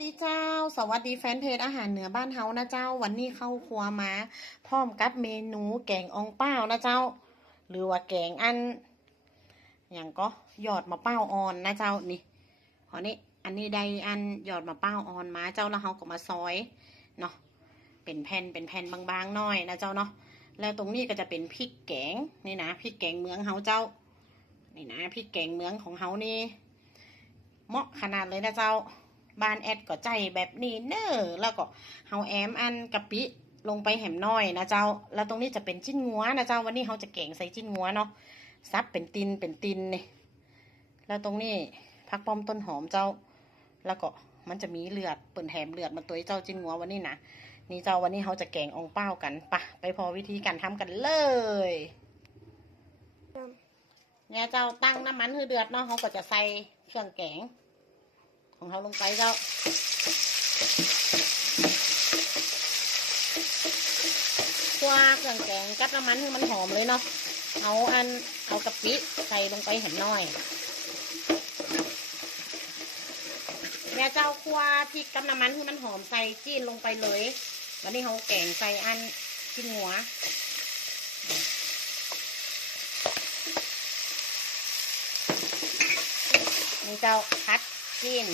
ดีเจ้า สวัสดีแฟนเพจอาหารเหนือบ้านเฮานะเจ้า วันนี้เข้าครัวมา พร้อมกับเมนูแกงอองเป้านะเจ้า หรือว่าแกงอันอย่างก็หยอดมะเป้าอ่อนนะเจ้านี่พอนี้อันนี้ได้อันหยอดมะเป้าอ่อนมาเจ้าแล้วเฮาก็มาซอยเนาะเป็นแผ่นเป็นแผ่นบางๆหน่อยนะเจ้าเนาะแล้วตรงนี้ก็จะเป็นพริกแกงนี่นะพริกแกงเมืองเฮาเจ้า นี่นะพริกแกงเมืองของเฮานี่เหมาะขนาดเลยนะเจ้า บ้านแอดก็ใจแบบนี้เนอแล้วก็เฮาแอมอันกะปิลงไปแหมน้อยนะเจ้า แล้วตรงนี้จะเป็นจิ้นงัวนะเจ้า วันนี้เขาจะแกงใส่จิ้นงัวเนาะ ซับเป็นตินเป็นตินนี่แล้วตรงนี้พักป้อมต้นหอมเจ้า แล้วก็มันจะมีเลือดเปิ่นแถมเลือดมาตัวเจ้าจิ้นงัววันนี้นะ นี่เจ้าวันนี้เขาจะแกงอองเป้ากันปะไปพอวิธีการทำกันเลยเนี่ยเจ้าตั้งน้ำมันให้เดือดเนาะเขาก็จะใส่เครื่องแกง ของเขาลงไปเจ้าคั่วเครื่องแกงกับน้ำมันมันหอมเลยเนาะ เอาอันเอากะปิใส่ลงไปเห็นน้อยแม่เจ้าคั่วพริกกับน้ำมันให้มันหอมใส่จีนลงไปเลยวันนี้เขาแกงใส่อันกินหัวนี่เจ้าพัด จีน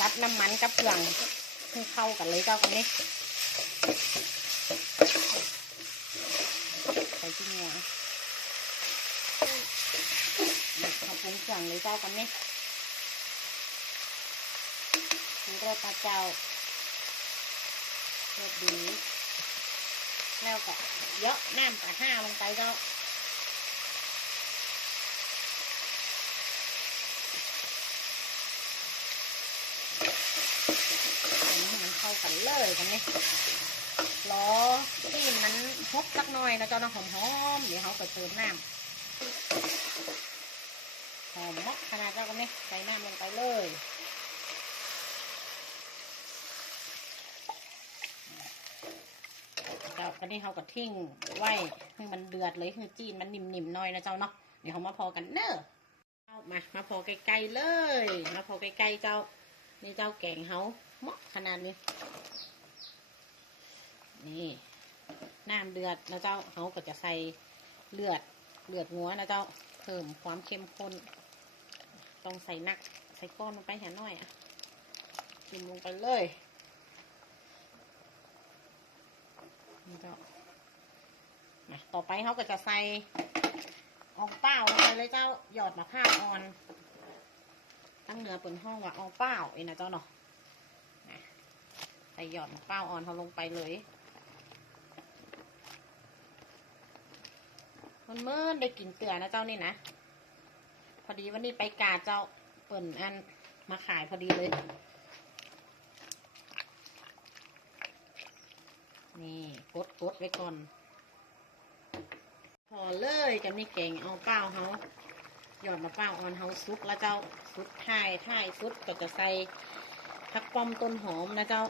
ตัดน้ำมันกับเครื่องให้เข้ากันเลยเจ้าคนนี้ใส่จิ้งหัวเขาปรุงเครื่องเลยเจ้ากันนี้นี่รสตาเจ้าเรสดีแล้วก็เยอะน้ำกระห้าลงไปเจ้า อันนี้ให้มัน เลยกันนี่ล้อที่มันฮกสักหน่อยนะเจ้านะหอมๆเดี๋ยวเขาก็เติมน้ำหอมมากขนาดเจ้ากันนี่ใส่น้ำลงไปเลยเจ้ากันนี่เขาก็ทิ้งไว้ให้มันเดือดเลยคือจีนมันนิ่มๆหน่อยนะเจ้าเนาะเดี๋ยวเขามาพอกันเนอะมามาพอใกลๆเลย มาพอใกลๆเจ้านี่เจ้าแกงเขา เหมาะขนาดนี้ นี่น้ำเดือดนะเจ้าเขาก็จะใส่เลือดเลือดงัวนะเจ้าเพิ่มความเข้มข้น ต้องใส่นัก ใส่ก้อนลงไปแห่น้อยอะกินลงไปเลยนี่เจ้ามาต่อไปเขาก็จะใส่อองเป้าลงไปเลยเจ้าหยอดมะพร้าวอ่อน ตั้งเนื้อเปิดห้องว่าเอาเป้าเองนะเจ้าเนาะ ส่หยอดมะเป้าอ่อนเขาลงไปเลยมันเมื่อได้กลินเกลือนะเจ้านี่นะ พอดีวันนี้ไปกาเจ้าเปิ่นอันมาขายพอดีเลย นี่กดกดไว้ก่อน พอเลยกับนี่เก่งเอาเป้าเขาหยอดมะพร้าอ่อนเฮาซุกแล้วเจ้าซุกท้ายท้ายซุดก็จะใส่ผักป้อมต้นหอมนะเจ้า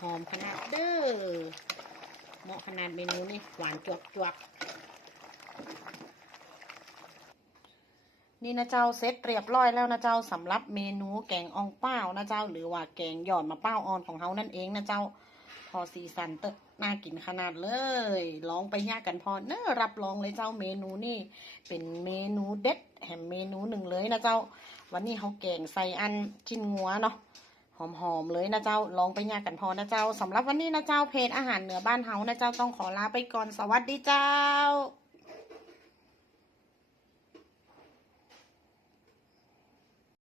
หอมขนาดเด้อเหมาะขนาดเมนูนี่หวานจวกจวกนี่นะเจ้าเซตเรียบร้อยแล้วนะเจ้าสำหรับเมนูแกงอ่องเป้านะเจ้า หรือว่าแกงหยอดมะเป้าออนของเฮานั่นเองนะเจ้า พอสีสันเตอะน่ากินขนาดเลยลองไปยากกันพอเนอะรับรองเลยเจ้าเมนูนี่ เป็นเมนูเด็ดแห่มเมนูหนึ่งเลยนะเจ้า วันนี้เขาแกงใส่อันจิ้นงัวเนาะ หอมๆเลยนะเจ้าลองไปยากกันพอนะเจ้าสำหรับวันนี้นะเจ้าเพจอาหารเหนือบ้านเฮานะเจ้าต้องขอลาไปก่อนสวัสดีเจ้า